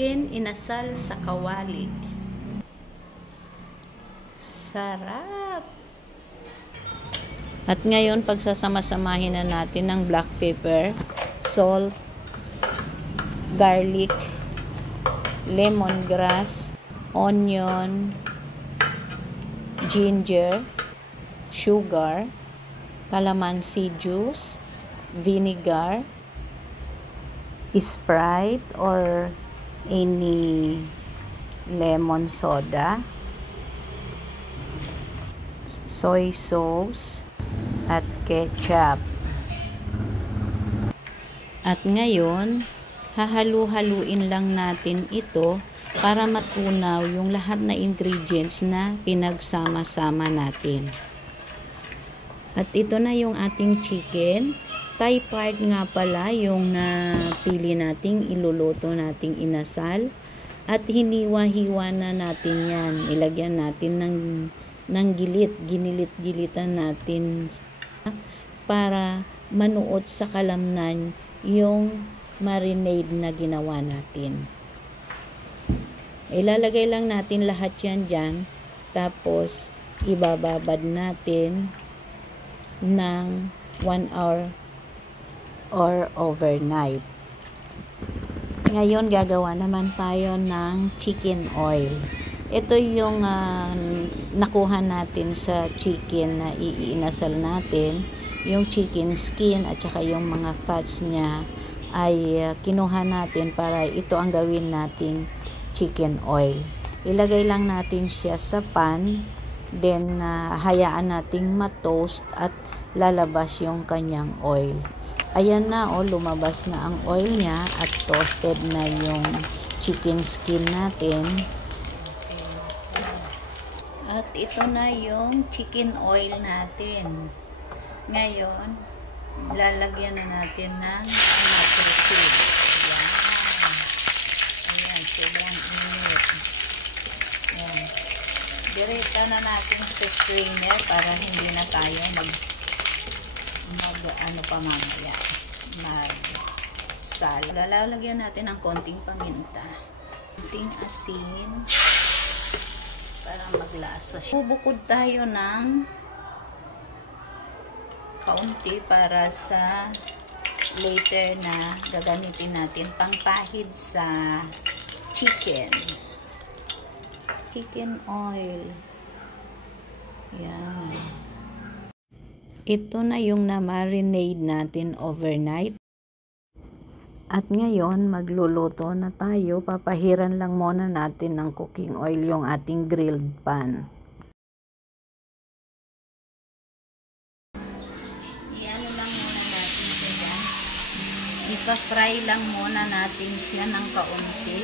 Chicken inasal sa kawali. Sarap! At ngayon, pagsasama-samahin na natin ng black pepper, salt, garlic, lemongrass, onion, ginger, sugar, calamansi juice, vinegar, Sprite or any lemon soda, soy sauce, at ketchup. At ngayon, hahalu-haluin lang natin ito para matunaw yung lahat na ingredients na pinagsama-sama natin. At ito na yung ating chicken. Thigh part nga pala yung napili nating iluluto nating inasal. At hiniwa-hiwa na natin yan. Ilagyan natin ng gilit. Ginilit-gilitan natin para manuot sa kalamnan yung marinade na ginawa natin. Ilalagay lang natin lahat yan dyan. Tapos, ibababad natin ng 1 hour or overnight. Ngayon, gagawa naman tayo ng chicken oil. Ito yung nakuha natin sa chicken na iinasal natin. Yung chicken skin at saka yung mga fats niya ay kinuha natin para ito ang gawin nating chicken oil. Ilagay lang natin siya sa pan, then hayaan nating ma-toast at lalabas yung kanyang oil. Ayan na, lumabas na ang oil niya at toasted na yung chicken skin natin. At ito na yung chicken oil natin. Ngayon, lalagyan na natin ng tomato seed. Ayan, sobrang init. Ayan. Direta na natin sa strainer para hindi na tayo mamaya magsal. Lalagyan natin ng konting paminta, konting asin para maglasa siya. Bubukod tayo ng kaunti para sa later na gagamitin natin pangpahid sa chicken oil. Yan. Ito na yung na-marinade natin overnight. At ngayon, magluluto na tayo. Papahiran lang muna natin ng cooking oil yung ating grilled pan. Iyan lang muna natin siya dyan. Ipa-fry lang muna natin siya ng kaunti.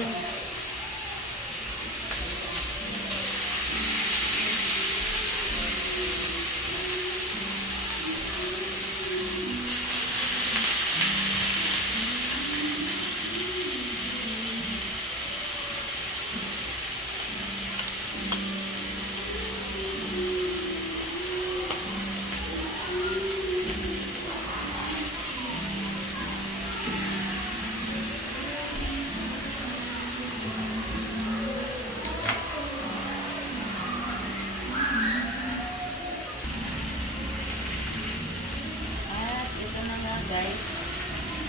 Guys,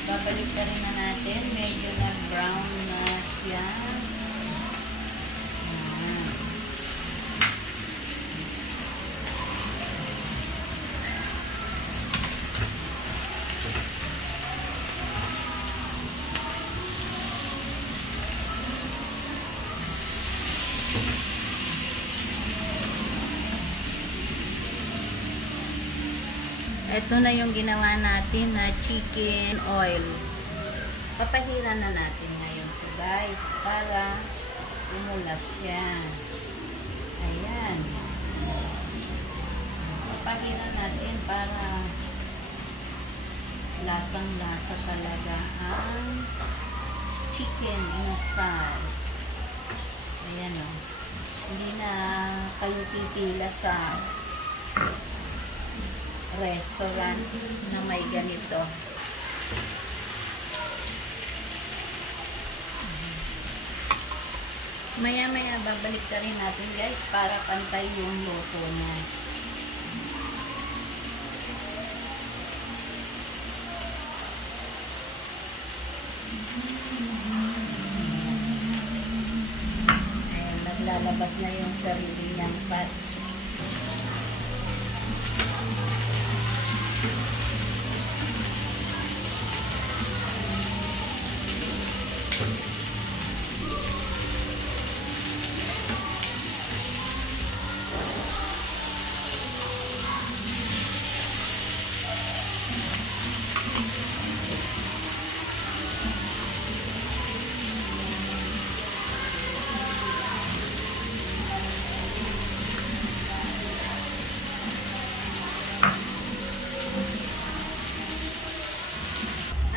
babalik ka rin na natin. Medyo nag-brown na siya. Ito na yung ginawa natin na chicken oil. Papahiran na natin ngayon ito, guys, para umulas siya. Ayan. Papahiran natin para lasang-lasa talaga ang chicken inasal. Ayan o. Hindi na kayo pipila sa restaurant na may ganito. Maya-maya babalik ka rin natin guys para pantay yung luto niya. Ayan, naglalabas na yung sarili niyang fats.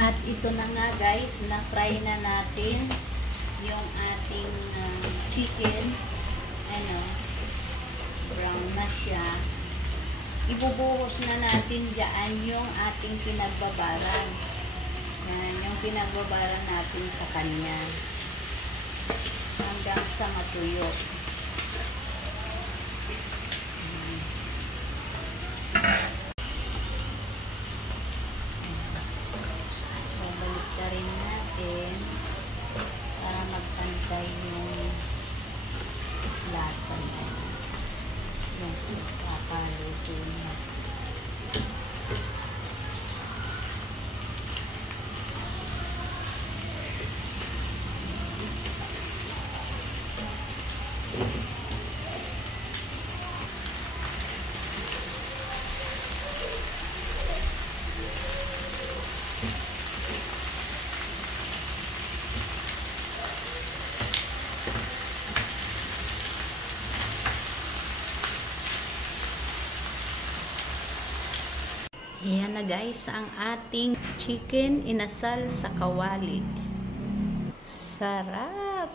At ito na nga guys, na-fry na natin yung ating chicken. Ano, brown na siya. Ibubuhos na natin dyan yung ating pinagbabaran. Yan, yung pinagbabaran natin sa kanya. Hanggang sa matuyo. Rin natin para magpantay yung lasa niya, yung kakaluto niya. Yan na guys, ang ating chicken inasal sa kawali. Sarap!